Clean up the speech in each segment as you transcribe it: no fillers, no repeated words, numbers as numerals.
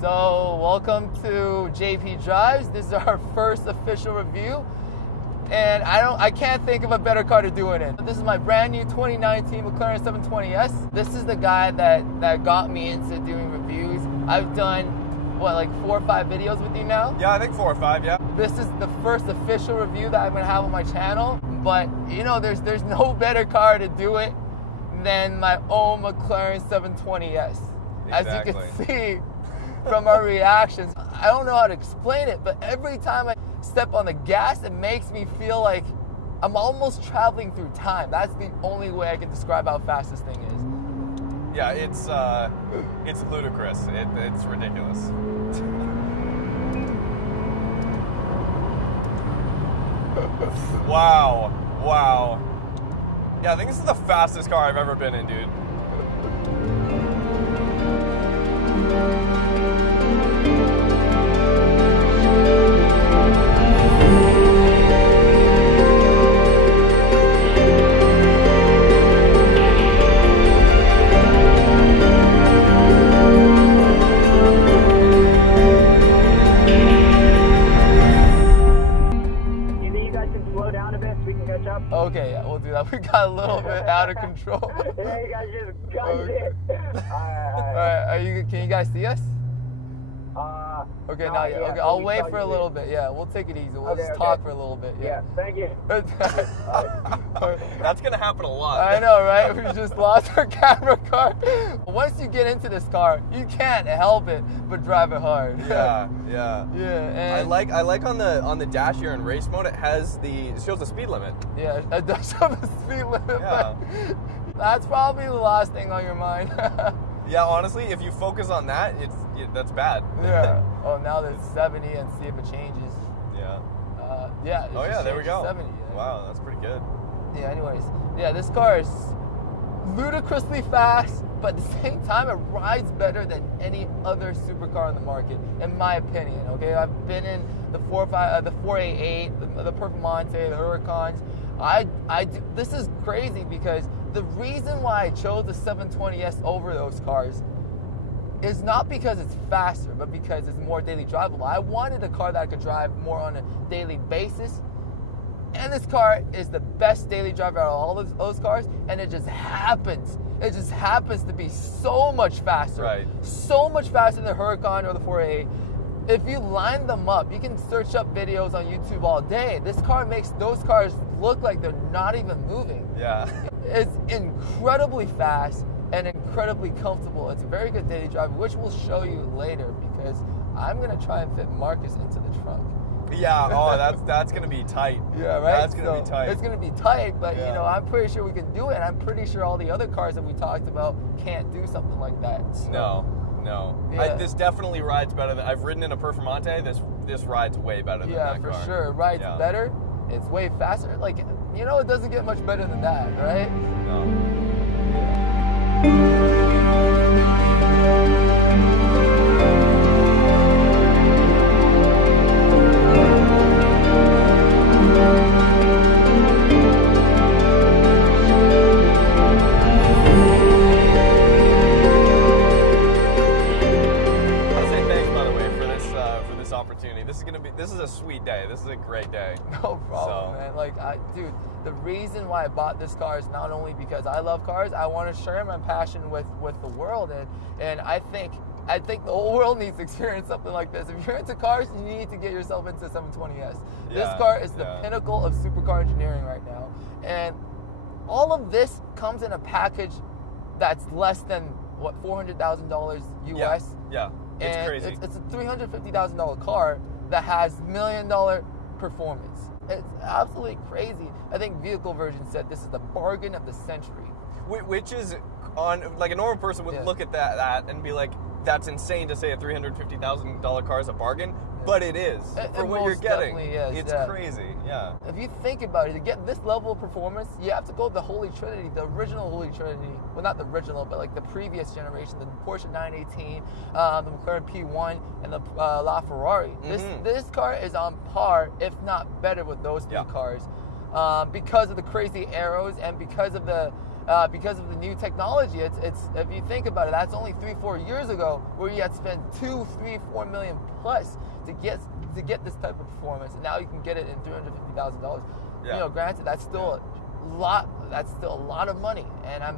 So welcome to JP Drives. This is our first official review, and I can't think of a better car to do it in. This is my brand new 2019 McLaren 720S. This is the guy that got me into doing reviews. I've done what, like 4 or 5 videos with you now? Yeah, I think 4 or 5, yeah. This is the first official review that I'm gonna have on my channel, but you know, there's no better car to do it than my own McLaren 720S. Exactly. As you can see from our reactions, I don't know how to explain it, but every time I step on the gas, it makes me feel like I'm almost traveling through time. That's the only way I can describe how fast this thing is. Yeah, it's ludicrous. It's ridiculous. Wow. Yeah, I think this is the fastest car I've ever been in, dude. Okay, yeah, we'll do that. We got a little bit out of control. Yeah, you guys just got it. Alright, can you guys see us? Okay, no, not yet. yeah, Okay, I'll we wait saw for a you. little bit. Yeah, we'll take it easy. We'll Okay, just okay. talk for a little bit. Yeah, thank you. That's gonna happen a lot. I know, right? We just lost our camera car. Once you get into this car, you can't help it but drive it hard. Yeah. And I like on the dash here in race mode, it shows the speed limit. yeah, it does have a speed limit. Yeah. But that's probably the last thing on your mind. Yeah, honestly, if you focus on that, that's bad. Yeah. Oh, now there's 70 and see if it changes. Yeah. Yeah. Oh yeah, there we go. 70. Yeah. Wow, that's pretty good. Yeah, anyways. Yeah, this car is ludicrously fast, but at the same time, it rides better than any other supercar on the market, in my opinion, okay? I've been in the 488, the Performante, the Huracans. This is crazy because the reason why I chose the 720S over those cars is not because it's faster, but because it's more daily drivable. I wanted a car that I could drive more on a daily basis, and this car is the best daily driver out of all of those cars, and it just happens to be so much faster. Right. So much faster than the Huracan or the 488. If you line them up, you can search up videos on YouTube all day. This car makes those cars look like they're not even moving. Yeah. It's incredibly fast and incredibly comfortable. It's a very good daily driver, which we'll show you later because I'm gonna try and fit Marcus into the trunk. Yeah. Oh, that's gonna be tight. Yeah, right. That's gonna be tight. It's gonna be tight, but Yeah. you know, I'm pretty sure we can do it. And I'm pretty sure all the other cars that we talked about can't do something like that. So, No. Yeah. This definitely rides better than I've ridden in a Performante. This rides way better than that for car. sure. It rides Yeah. better. It's way faster. Like, you know, it doesn't get much better than that, right? No. Opportunity. This is a sweet day. This is a great day. No problem, man. Like, dude, the reason why I bought this car is not only because I love cars. I want to share my passion with the world, and I think the whole world needs to experience something like this. If you're into cars, you need to get yourself into 720S. This car is the pinnacle of supercar engineering right now, and all of this comes in a package that's less than what, $400,000 US. Yeah. It's and crazy. It's a $350,000 car that has $1 million performance. It's absolutely crazy. I think Vehicle Version said this is the bargain of the century. Which is, on like a normal person would look at that and be like, that's insane to say a $350,000 car is a bargain, but it is. For what you're getting, it's crazy, yeah. If you think about it, to get this level of performance, you have to go with the Holy Trinity, the original Holy Trinity. Well, not the original, but like the previous generation, the Porsche 918, the McLaren P1, and the LaFerrari. This car is on par, if not better, with those three cars because of the crazy arrows and because of the because of the new technology. It's if you think about it, that's only 3-4 years ago where you had to spend 2, 3, 4 million plus to get this type of performance, and now you can get it in $350,000. Yeah. You know, granted, that's still a lot. That's still a lot of money, and I'm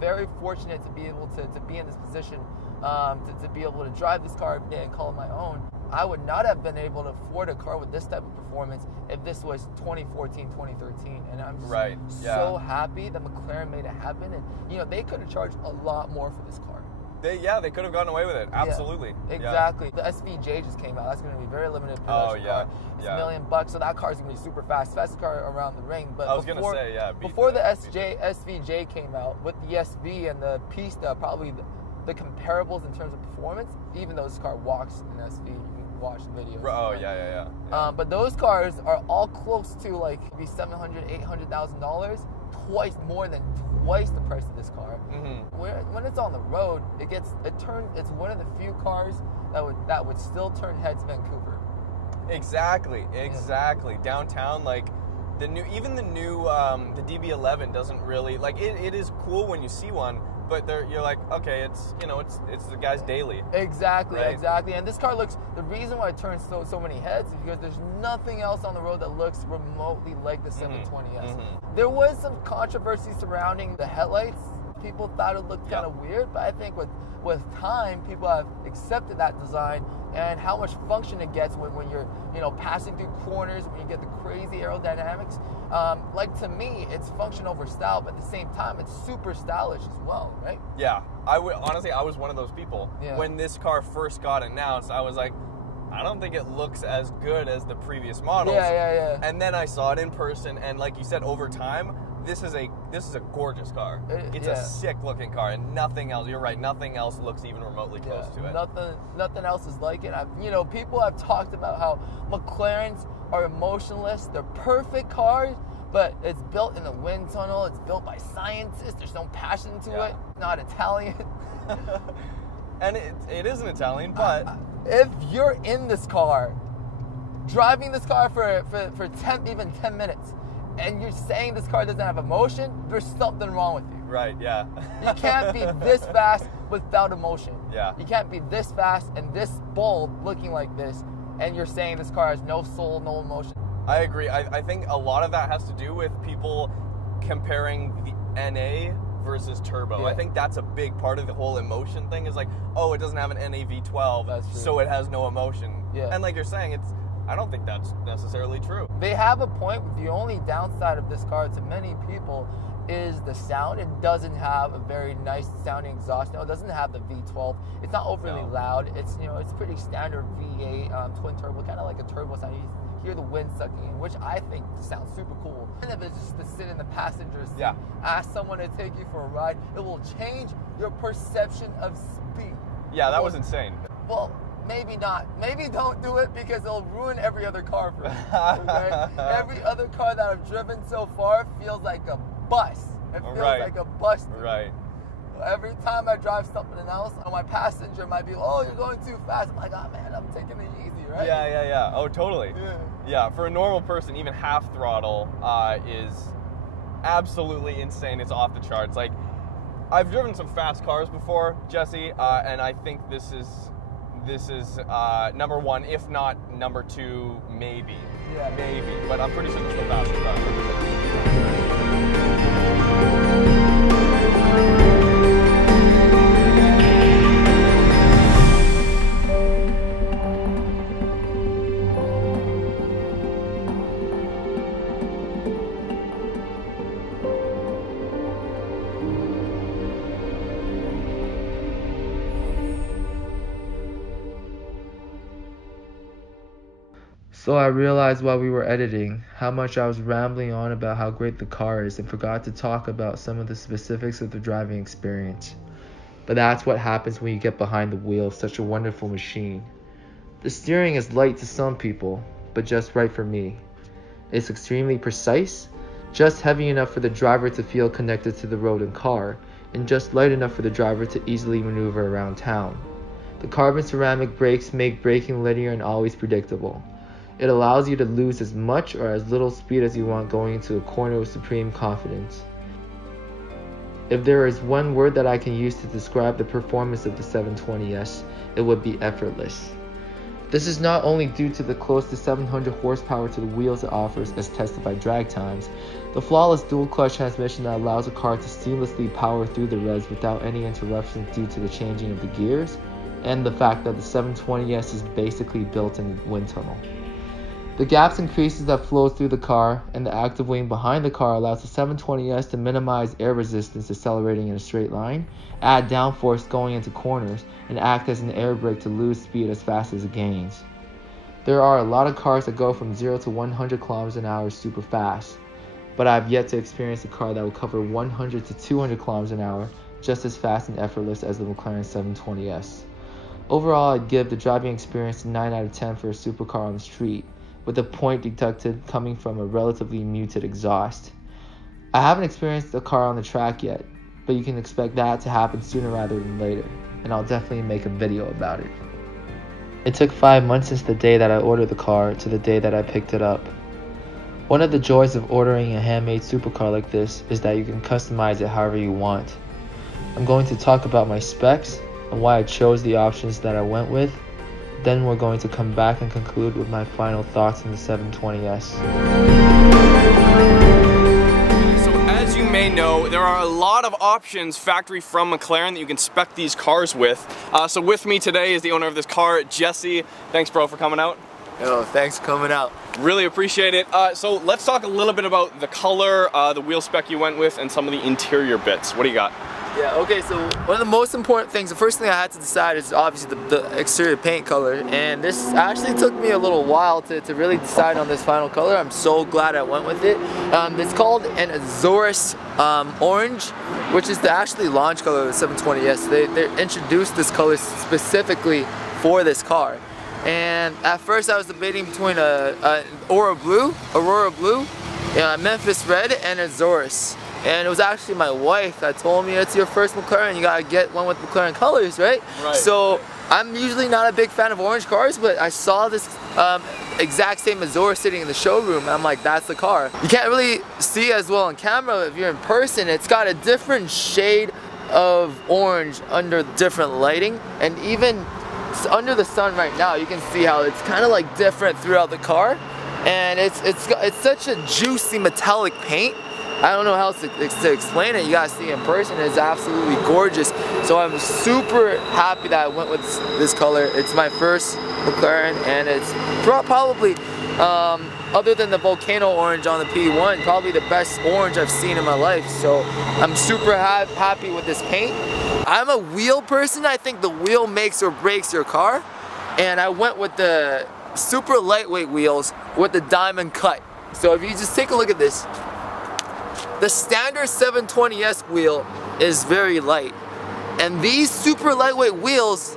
very fortunate to be able to be in this position, to be able to drive this car every day and call it my own. I would not have been able to afford a car with this type of performance if this was 2014, 2013. And I'm just so happy that McLaren made it happen. And, you know, they could have charged a lot more for this car. They could have gotten away with it. Absolutely. Yeah, exactly. The SVJ just came out. That's going to be very limited production car. It's $1 million, so that car's going to be super fast. Fastest car around the ring. But I was going to say, before the SVJ came out, with the SV and the Pista, probably the comparables in terms of performance, even though this car walks in SV, you can watch the video. Yeah. But those cars are all close to like maybe $700,000, $800,000, more than twice the price of this car. Mm-hmm. When it's on the road, it's one of the few cars that would still turn heads in Vancouver. Exactly. Downtown, like the new the DB11 doesn't really like it is cool when you see one. But you're like, okay, it's the guy's daily. Exactly. And this car the reason why it turns so many heads is because there's nothing else on the road that looks remotely like the 720S. Mm-hmm. There was some controversy surrounding the headlights. People thought it looked kind of weird, but I think with time, people have accepted that design and how much function it gets when you're passing through corners, when you get the crazy aerodynamics. Like, to me, it's function over style, but at the same time, it's super stylish as well, right? Yeah, I was one of those people. Yeah. When this car first got announced, I was like, I don't think it looks as good as the previous models. Yeah. And then I saw it in person, and like you said, over time, this is a gorgeous car. It's a sick looking car, and nothing else. You're right. Nothing else looks even remotely close to it. Nothing else is like it. People have talked about how McLarens are emotionless. They're perfect cars, but it's built in a wind tunnel. It's built by scientists. There's no passion to it. Not Italian. And it isn't Italian, but if you're in this car, driving this car for 10 minutes, and you're saying this car doesn't have emotion, there's something wrong with you. Right, yeah. You can't be this fast without emotion. Yeah. You can't be this fast and this bold looking like this, and you're saying this car has no soul, no emotion. I agree. I think a lot of that has to do with people comparing the NA versus turbo. Yeah. I think that's a big part of the whole emotion thing is like, oh, it doesn't have an NA V12, so it has no emotion. Yeah. And like you're saying, I don't think that's necessarily true. They have a point. The only downside of this car to many people is the sound. It doesn't have a very nice sounding exhaust. No, it doesn't have the V12. It's not overly loud. It's it's pretty standard V8 twin turbo, kind of like a turbo sound. You hear the wind sucking in, which I think sounds super cool. And if it's just to sit in the passenger seat, ask someone to take you for a ride, it will change your perception of speed. Yeah, that was insane. Well, maybe not. Maybe don't do it because it'll ruin every other car for you. Okay? Every other car that I've driven so far feels like a bus. It feels like a bus. Right. Every time I drive something else, my passenger might be, oh, you're going too fast. I'm like, oh man, I'm taking it easy, right? Yeah. Oh, totally. Yeah, for a normal person, even half throttle is absolutely insane. It's off the charts. Like, I've driven some fast cars before, Jesse, and I think this is number one, if not number two, maybe. Yeah. Maybe. But I'm pretty sure this is the fastest car. So I realized while we were editing how much I was rambling on about how great the car is and forgot to talk about some of the specifics of the driving experience. But that's what happens when you get behind the wheel of such a wonderful machine. The steering is light to some people, but just right for me. It's extremely precise, just heavy enough for the driver to feel connected to the road and car, and just light enough for the driver to easily maneuver around town. The carbon ceramic brakes make braking linear and always predictable. It allows you to lose as much or as little speed as you want going into a corner with supreme confidence. If there is one word that I can use to describe the performance of the 720S, it would be effortless. This is not only due to the close to 700 horsepower to the wheels it offers as tested by drag times, the flawless dual clutch transmission that allows a car to seamlessly power through the revs without any interruptions due to the changing of the gears, and the fact that the 720S is basically built in a wind tunnel. The gaps and creases that flow through the car and the active wing behind the car allows the 720S to minimize air resistance accelerating in a straight line, add downforce going into corners, and act as an air brake to lose speed as fast as it gains. There are a lot of cars that go from 0 to 100 km an hour super fast, but I have yet to experience a car that will cover 100 to 200 km an hour just as fast and effortless as the McLaren 720S. Overall, I'd give the driving experience a 9 out of 10 for a supercar on the street, with a point deducted coming from a relatively muted exhaust. I haven't experienced the car on the track yet, but you can expect that to happen sooner rather than later, and I'll definitely make a video about it. It took 5 months since the day that I ordered the car to the day that I picked it up. One of the joys of ordering a handmade supercar like this is that you can customize it however you want. I'm going to talk about my specs and why I chose the options that I went with. Then we're going to come back and conclude with my final thoughts on the 720S. So as you may know, there are a lot of options factory from McLaren that you can spec these cars with. So with me today is the owner of this car, Jesse. Thanks, bro, for coming out. Yo, thanks for coming out. Really appreciate it. So let's talk a little bit about the color, the wheel spec you went with, and some of the interior bits. What do you got? Yeah, okay, so one of the most important things, the first thing I had to decide is obviously the exterior paint color, and this actually took me a little while to really decide on this final color. I'm so glad I went with it. It's called an Azurus orange, which is the actually launch color of the 720S. They introduced this color specifically for this car. And at first I was debating between a Aurora Blue, Memphis Red, and Azurus. And it was actually my wife that told me, it's your first McLaren, you gotta get one with McLaren colors, right? So I'm usually not a big fan of orange cars, but I saw this exact same Azure sitting in the showroom, and I'm like, that's the car. You can't really see as well on camera if you're in person. It's got a different shade of orange under different lighting, and even under the sun right now, you can see how it's kind of like different throughout the car, and it's such a juicy metallic paint. I don't know how else to explain it. You guys see it in person. It's absolutely gorgeous. So I'm super happy that I went with this color. It's my first McLaren, and it's probably, other than the volcano orange on the P1, probably the best orange I've seen in my life. So I'm super happy with this paint. I'm a wheel person. I think the wheel makes or breaks your car. And I went with the super lightweight wheels with the diamond cut. So if you just take a look at this, the standard 720S wheel is very light, and these super lightweight wheels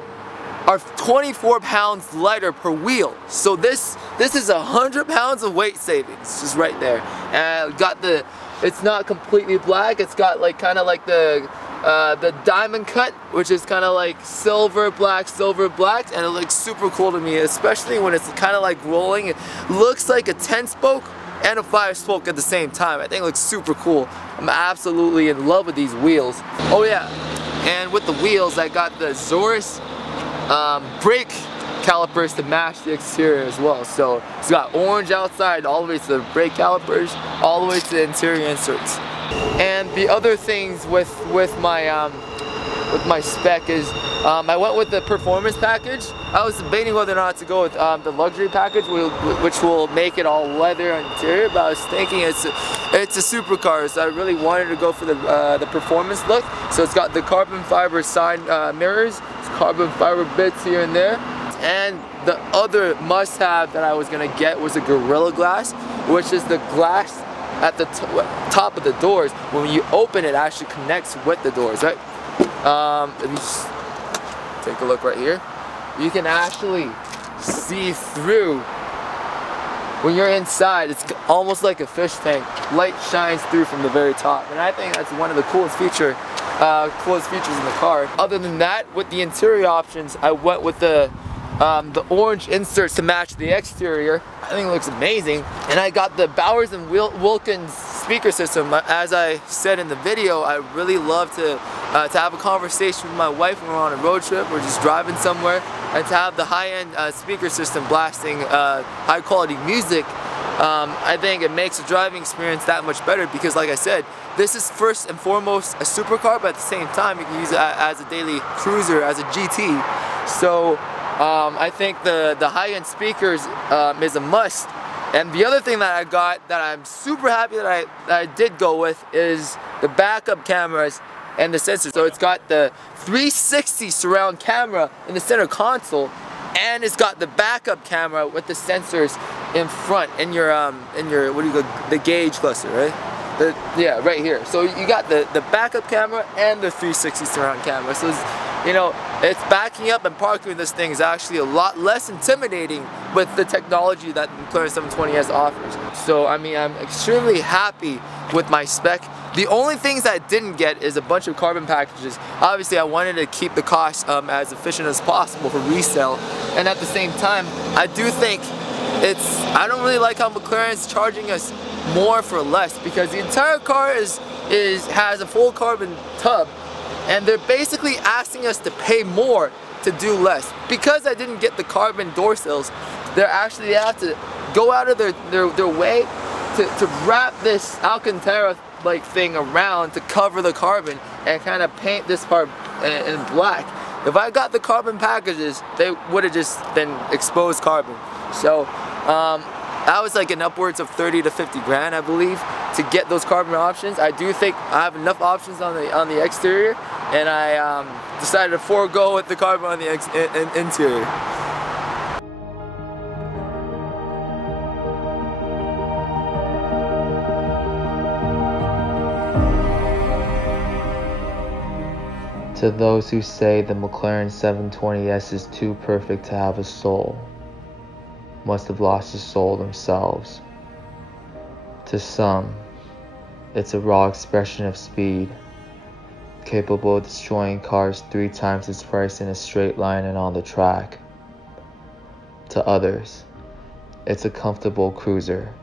are 24 pounds lighter per wheel. So this is 100 pounds of weight savings just right there. And got it's not completely black. It's got like kind of like the diamond cut, which is kind of like silver black, and it looks super cool to me, especially when it's kind of like rolling. It looks like a 10-spoke and a 5-spoke at the same time. I think it looks super cool. I'm absolutely in love with these wheels. Oh yeah, and with the wheels I got the Azurus brake calipers to match the exterior as well. So it's got orange outside all the way to the brake calipers, all the way to the interior inserts. And the other things with my spec is I went with the performance package. I was debating whether or not to go with the luxury package, which will make it all leather interior, but I was thinking it's a supercar, so I really wanted to go for the performance look. So it's got the carbon fiber side mirrors, carbon fiber bits here and there, and the other must-have that I was gonna get was a Gorilla Glass, which is the glass at the top of the doors. When you open it, actually connects with the doors, right? If you just take a look right here, you can actually see through. When you're inside, it's almost like a fish tank. Light shines through from the very top, and I think that's one of the coolest features in the car. Other than that, with the interior options, I went with the orange inserts to match the exterior. I think it looks amazing. And I got the Bowers & Wilkins speaker system. As I said in the video, I really love to have a conversation with my wife when we're on a road trip, we're just driving somewhere, and to have the high-end speaker system blasting high-quality music. I think it makes the driving experience that much better because, like I said, this is first and foremost a supercar, but at the same time you can use it as a daily cruiser, as a GT. So I think the high-end speakers is a must. And the other thing that I got that I'm super happy that I did go with is the backup cameras and the sensors. So it's got the 360 surround camera in the center console, and it's got the backup camera with the sensors in front in your what do you call the gauge cluster, right? Yeah, right here. So you got the backup camera and the 360 surround camera. So it's backing up and parking this thing is actually a lot less intimidating with the technology that the McLaren 720S offers. So I mean, I'm extremely happy with my spec. The only things that I didn't get is a bunch of carbon packages. Obviously I wanted to keep the cost as efficient as possible for resale, and at the same time I do think I don't really like how McLaren's charging us more for less, because the entire car has a full carbon tub, and they're basically asking us to pay more to do less. Because I didn't get the carbon door sills, they have to go out of their way to wrap this Alcantara like thing around to cover the carbon and kind of paint this part in black. If I got the carbon packages, they would have just been exposed carbon. So that was like an upwards of 30 to 50 grand, I believe, to get those carbon options. I do think I have enough options on the exterior, and I decided to forego with the carbon on the interior. To those who say the McLaren 720S is too perfect to have a soul, must have lost a soul themselves. To some, it's a raw expression of speed, capable of destroying cars 3 times its price in a straight line and on the track. To others, it's a comfortable cruiser,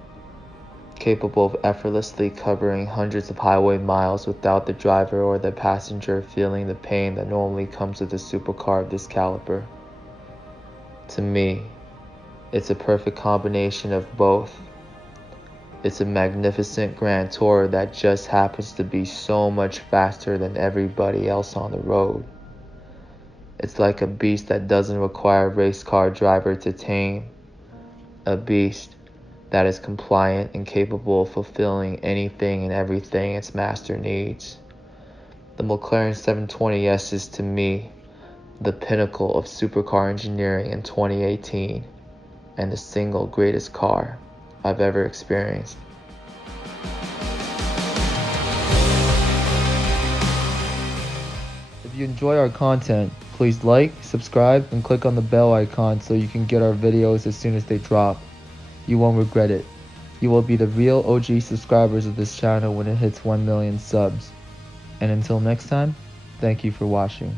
capable of effortlessly covering hundreds of highway miles without the driver or the passenger feeling the pain that normally comes with a supercar of this caliber. To me, it's a perfect combination of both. It's a magnificent grand tourer that just happens to be so much faster than everybody else on the road. It's like a beast that doesn't require a race car driver to tame. A beast that is compliant and capable of fulfilling anything and everything its master needs. The McLaren 720S is, to me, the pinnacle of supercar engineering in 2018, and the single greatest car I've ever experienced. If you enjoy our content, please like, subscribe, and click on the bell icon so you can get our videos as soon as they drop. You won't regret it. You will be the real OG subscribers of this channel when it hits 1 million subs. And until next time, thank you for watching.